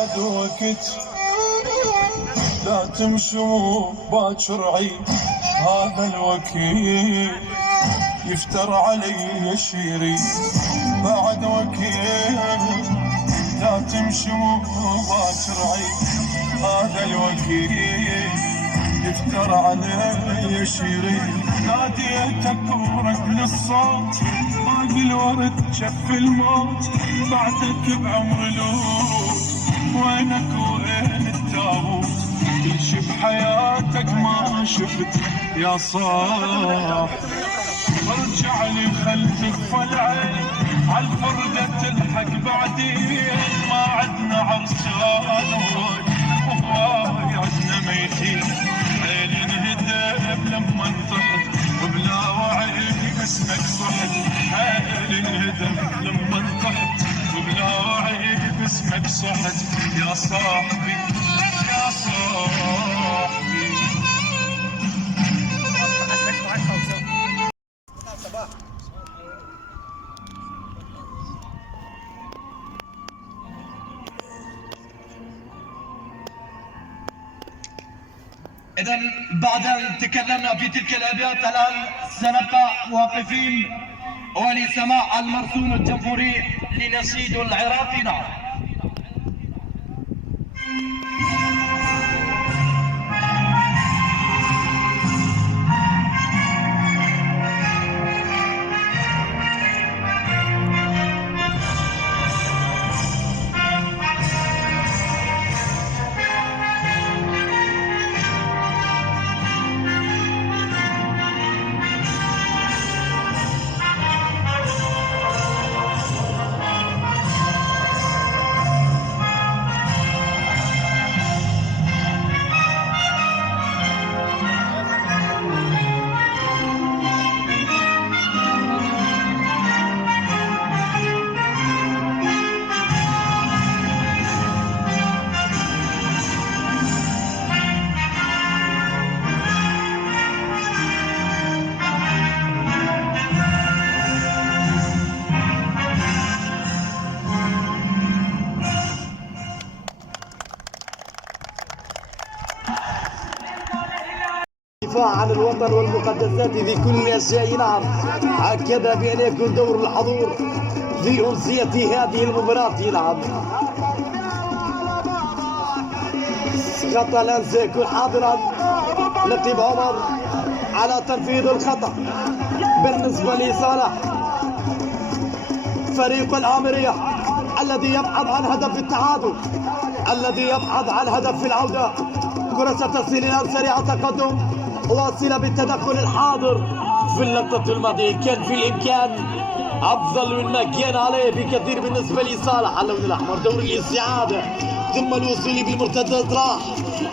عدوك لا تمشوا باكر عيد، هذا الوكيل يفتر علي شيري بعد وكيل. لا تمشوا باكر عيد، هذا الوكيل يفتر علي شيري. ناديتك ورد الصوت، باقي الورد جف الموت، بعدك بعمر لوط، وينك وين التابوت؟ كل شي بحياتك ما شفت يا صاح، ارجع لي خل تكفى العين عالفردة تلحق بعدين. ما عدنا عرسان وهواي عدنا ميتين، حيل انهدم لما انطحت وبلا وعي باسمك صحت. حيل انهدم لما انطحت وبلا وعي باسمك صحت يا صاحبي يا صاحبي. إذا بعد أن تكلمنا في تلك الأبيات الآن سنبقى واقفين ولسماع المرسوم الجمهوري لنشيد العراقي. نعم. الدفاع عن الوطن والمقدسات في كل أشياء. نعم، هكذا بأن يكون دور الحضور في أمسية هذه المباراة. نعم، خطأ الآن سيكون حاضرا لطيب عمر على تنفيذ الخطأ بالنسبة لصالح فريق الآمرية الذي يبحث عن هدف التعادل، الذي يبحث عن هدف العودة. كرة ستصل الآن سريعة تقدم واصلة بالتدخل الحاضر في اللقطة الماضية. كان في الإمكان أفضل مما كان عليه بكثير بالنسبة لصالح اللون الأحمر. دور الاستعادة ثم الوصول بالمرتدات راح،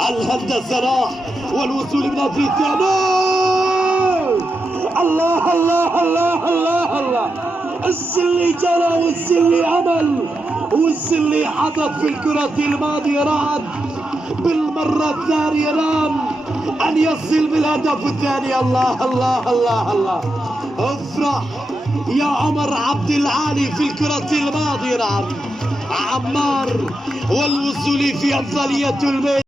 الهندسة راح، والوصول من هدف الثاني. الله الله الله الله الله، السلي جرى والسلي عمل والسلي حدث في الكرة الماضية. رعد بالمرة الثانية رام أن يصل بالهدف الثاني. الله الله الله الله، افرح يا عمر عبد العالي في الكرة الماضية. نعم، عمار والوصول في أفضلية الميدان،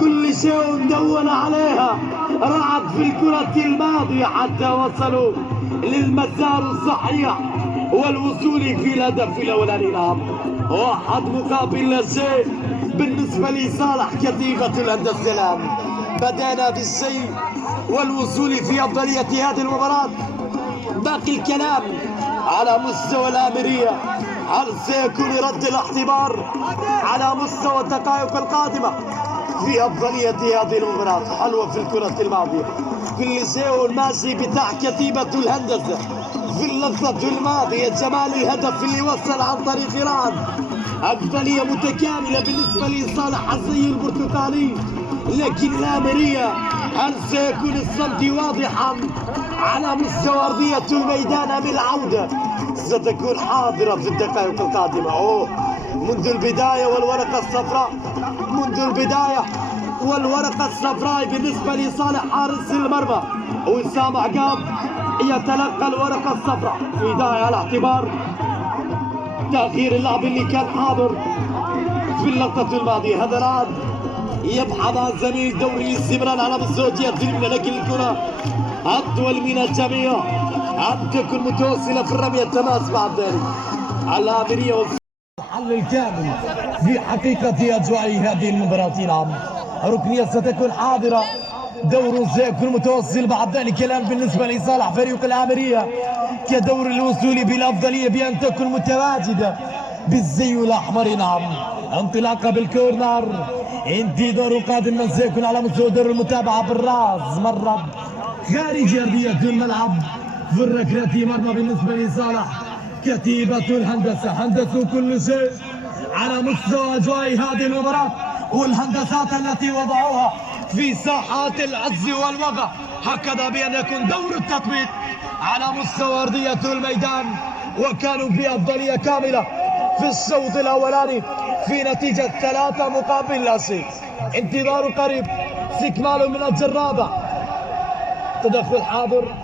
كل شيء دون عليها رعد في الكرة الماضية حتى وصلوا للمسار الصحيح والوصول في الهدف الأولاني. نعم، واحد مقابل لا شيء بالنسبة لصالح كتيبة الهندسة. الآن بدأنا بالشيء والوصول في أفضلية هذه المباراة. باقي الكلام على مستوى الآمرية، هل سيكون رد الاعتبار على مستوى الدقائق القادمة في أفضلية هذه المباراة؟ حلوة في الكرة الماضية، كل شيء ماشي بتاع كتيبة الهندسة في اللحظة الماضية. جمال الهدف اللي وصل عن طريق رعد، أفضلية متكاملة بالنسبة لصالح الزي البرتقالي. لكن الآمرية هل سيكون الصمت واضحا على مستوى أرضية الميدان أم العودة ستكون حاضرة في الدقائق القادمة؟ منذ البداية والورقة الصفراء، منذ البداية والورقة الصفراء بالنسبة لصالح حارس المرمى وسام عقاب يتلقى الورقة الصفراء في داعي على اعتبار تأخير اللعب اللي كان حاضر في اللقطة الماضية. هذا رعد يبحث عن زميل دوري الاستمرار على مستوى اليمنى، لكن الكرة أطول من الجميع أن تكون متوصلة في الرمية التماس بعد ذلك. العامرية الحل الكامل في حقيقة أجواء هذه المباراة. نعم، ركنية ستكون حاضرة، دور سيكون متوصل بعد ذلك. الآن بالنسبة لصالح فريق العامرية كدور الوصول بالأفضلية بأن تكون متواجدة بالزي الأحمر. نعم، انطلاقة بالكورنر، انتظار قادم من سيكون على مستوى دور المتابعة بالراس، مرة خارج أرضية الملعب في الركلة مرمى بالنسبة لصالح كتيبة الهندسة. هندسوا كل شيء على مستوى أجواء هذه المباراة والهندسات التي وضعوها في ساحات العز والوغى، هكذا بأن يكون دور التطبيق على مستوى أرضية الميدان، وكانوا في أفضلية كاملة في الشوط الأولاني في نتيجة 3-0. انتظار قريب، استكمال من الجرابة، تدخل حاضر،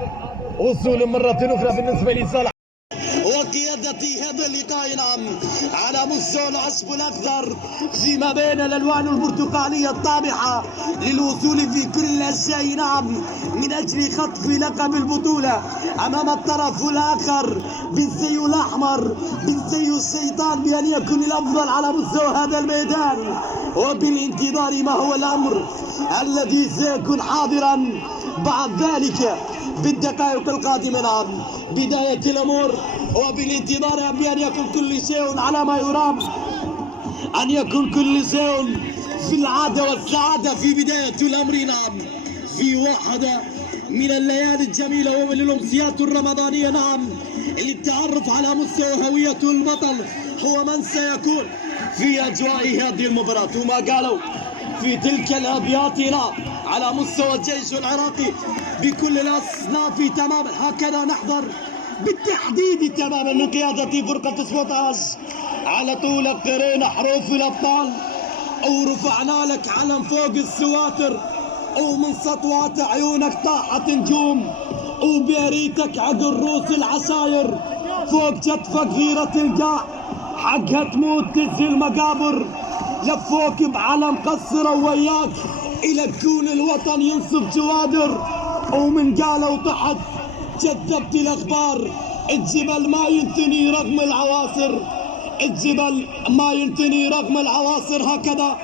وصول مرة أخرى بالنسبة لصالح وقيادة هذا اللقاء. نعم، على مستوى العصب الأخضر فيما بين الألوان البرتقالية الطامحة للوصول في كل الأشياء. نعم، من أجل خطف لقب البطولة أمام الطرف الآخر بالزي الأحمر، بالزي الشيطان، بأن يكون الأفضل على مستوى هذا الميدان، وبالانتظار ما هو الأمر الذي سيكون حاضرا بعد ذلك بالدقائق القادمة. نعم، بداية الأمور وبالانتظار بأن يكون كل شيء على ما يرام، أن يكون كل شيء في العادة والسعادة في بداية الأمر. نعم، في واحدة من الليالي الجميلة ومن الأمسيات الرمضانية. نعم، للتعرف على مستوى هوية البطل هو من سيكون في أجواء هذه المباراة. وما قالوا في تلك الأبيات. نعم، على مستوى الجيش العراقي بكل الأصناف تماما، هكذا نحضر بالتحديد تماما من قيادة فرقة 17 على طول قرين حروف الأبطال، أو رفعنا لك علم فوق السواتر، أو من سطوات عيونك طاحت نجوم، وبيريتك عقل رؤوس العصاير، فوق كتفك غيرة القاع حقها تموت تزي المقابر، لفوك بعلم قصر وياك إلى كون الوطن ينصب جوادر، ومن قالوا تحت كذبت الأخبار، الجبل ما ينثني رغم العواصر، الجبل ما ينثني رغم العواصر. هكذا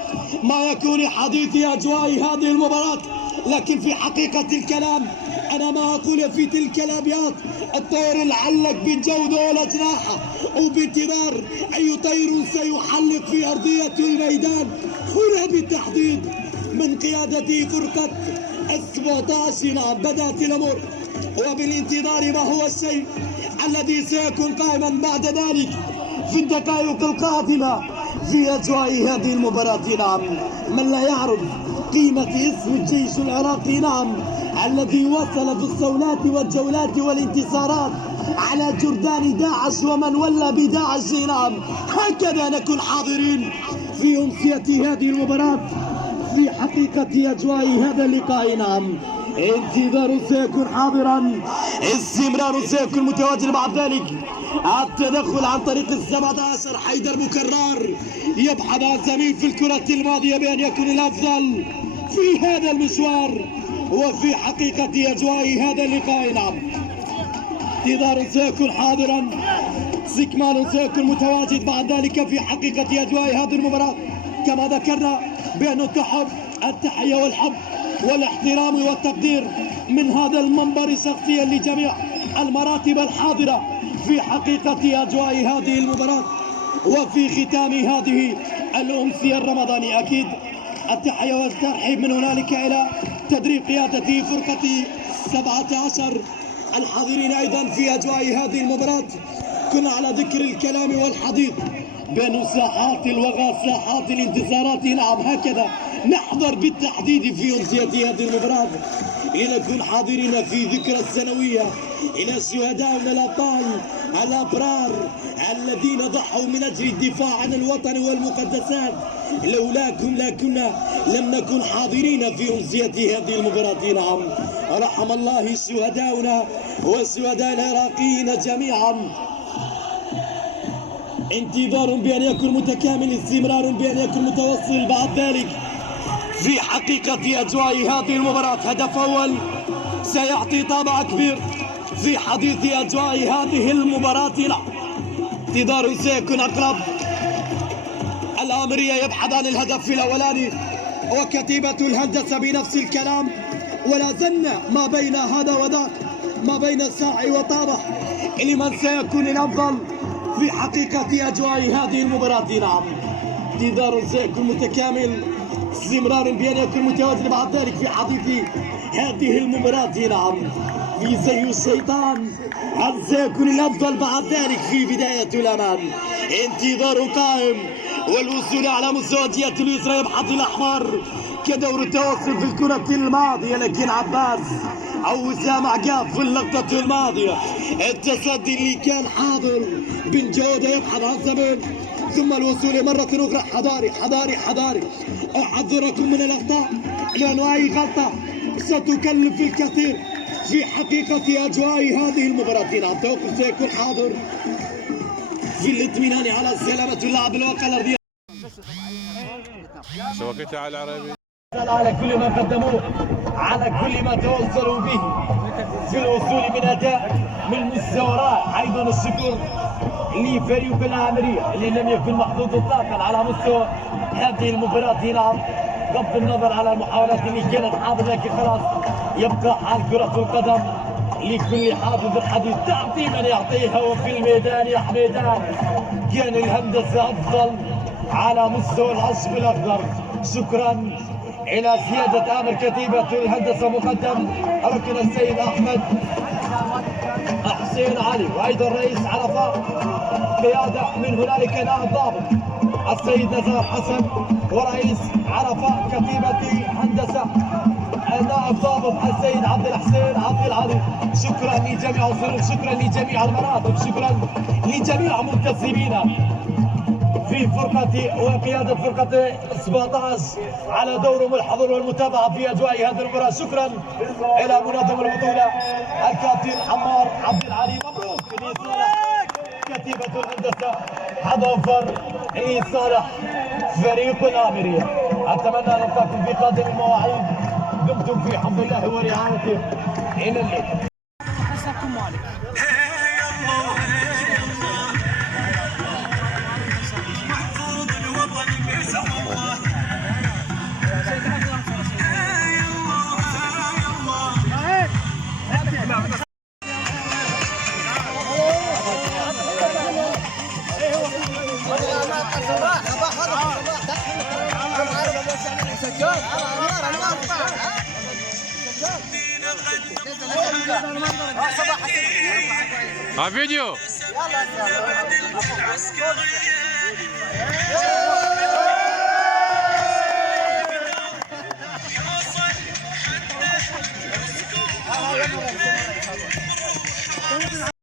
ما يكون حديثي أجواء هذه المباراة، لكن في حقيقة الكلام أنا ما أقول في تلك الأبيات الطير العلق بالجودة والأجنحة، وباعتبار أي طير سيحلق في أرضية الميدان هنا بالتحديد من قيادة فرقة 17. بدأت الأمور وبالانتظار ما هو الشيء الذي سيكون قائما بعد ذلك في الدقائق القادمة في أجواء هذه المباراة. نعم، من لا يعرف قيمة اسم الجيش العراقي، نعم، الذي وصل في الصولات والجولات والانتصارات على جردان داعش ومن ولى بداعش. نعم، هكذا نكون حاضرين في أمسية هذه المباراة في حقيقة أجواء هذا اللقاء. نعم، انتظار سيكون حاضرا، استمرار سيكون متواجد بعد ذلك. التدخل عن طريق 17 حيدر مكرر يبحث عن زميل في الكرة الماضية بأن يكون الأفضل في هذا المشوار وفي حقيقة أجواء هذا اللقاء. نعم، انتظار سيكون حاضرا، استكمال سيكون متواجد بعد ذلك في حقيقة أجواء هذه المباراة. كما ذكرنا بأن تحب التحية والحب والاحترام والتقدير من هذا المنبر شخصيا لجميع المراتب الحاضرة في حقيقة أجواء هذه المباراة وفي ختام هذه الأمسية الرمضانية. أكيد التحية والترحيب من هنالك إلى تدريب قيادة فرقة 17 الحاضرين أيضا في أجواء هذه المباراة. كنا على ذكر الكلام والحديث بين ساحات الوغى ساحات الانتصارات. نعم، هكذا نحضر بالتحديد في أمسية هذه المباراة لنكون حاضرين في ذكرى السنوية إلى شهدائنا الأبطال الأبرار الذين ضحوا من أجل الدفاع عن الوطن والمقدسات. لولاكم لم نكن حاضرين في أمسية هذه المباراة. نعم، رحم الله شهداؤنا وشهداء العراقيين جميعا. انتظار بأن يكون متكامل، استمرار بأن يكون متوصل. بعد ذلك في حقيقة أجواء هذه المباراة هدف أول سيعطي طابع كبير في حديث أجواء هذه المباراة. انتظار سيكون أقرب. الآمرية يبحث عن الهدف الأولاني وكتيبة الهندسة بنفس الكلام، ولا زلنا ما بين هذا وذاك، ما بين الساعي وطابع لمن سيكون الأفضل في حقيقة أجواء هذه المباراة. نعم، انتظار سيكون متكامل، استمرار بأن يكون متوازن. بعد ذلك في حديث هذه المباراة نعم في زي الشيطان، هل سيكون الأفضل بعد ذلك في بداية الأمان؟ انتظار قائم والوصول على مستوى الجهة اليسرى. يبحث الأحمر كدور التواصل في الكرة الماضية، لكن عباس أو وسام عقاب في اللقطة الماضية التصدي اللي كان حاضر بن جودة يبحث عن سبب، ثم الوصول مرة أخرى. حضاري حضاري حضاري، أحذركم من الأخطاء لأن أي غلطة ستكلف الكثير في حقيقة أجواء هذه المباراة. نعم، توقف سيكون حاضر في الاطمئنان على سلامة اللاعب الواقع الأرضية. شبكتها على العربي على كل ما قدموه، على كل ما توصلوا به في الوصول من أداء من مستوى رائع. أيضا الشكر لفريق الآمرية اللي لم يكن محظوظ إطلاقا على مستوى هذه المباراة. نعم، بغض النظر على المحاولات اللي كانت حاضرة، لكن خلاص يبقى حال كرة القدم لكل حافظ الحديث تعطي من يعطيها. وفي الميدان يا حميدان كان الهندسة أفضل على مستوى العشب الأخضر. شكرا إلى سيادة آمر كتيبة الهندسة مقدم ركن السيد أحمد حسين علي، وأيضا رئيس عرفات قيادة من هنالك نائب ضابط السيد نزار حسن، ورئيس عرفات كتيبة هندسة نائب ضابط السيد عبد الحسين عبد العلي. شكرا لجميع الظروف، شكرا لجميع المراتب، شكرا لجميع منتسبين في فرقة وقيادة فرقة 17 على دورهم الحضور والمتابعة في أجواء هذه المباراة. شكرا إلى منظم البطولة الكابتن عمار عبد العلي. مبروك لصالح كتيبة الهندسة، حظفر لصالح فريق الآمرية. أتمنى أن نلقاكم في قادم المواعيد. دمتم في حفظ الله ورعايته. إلى اللقاء. فيديو يلا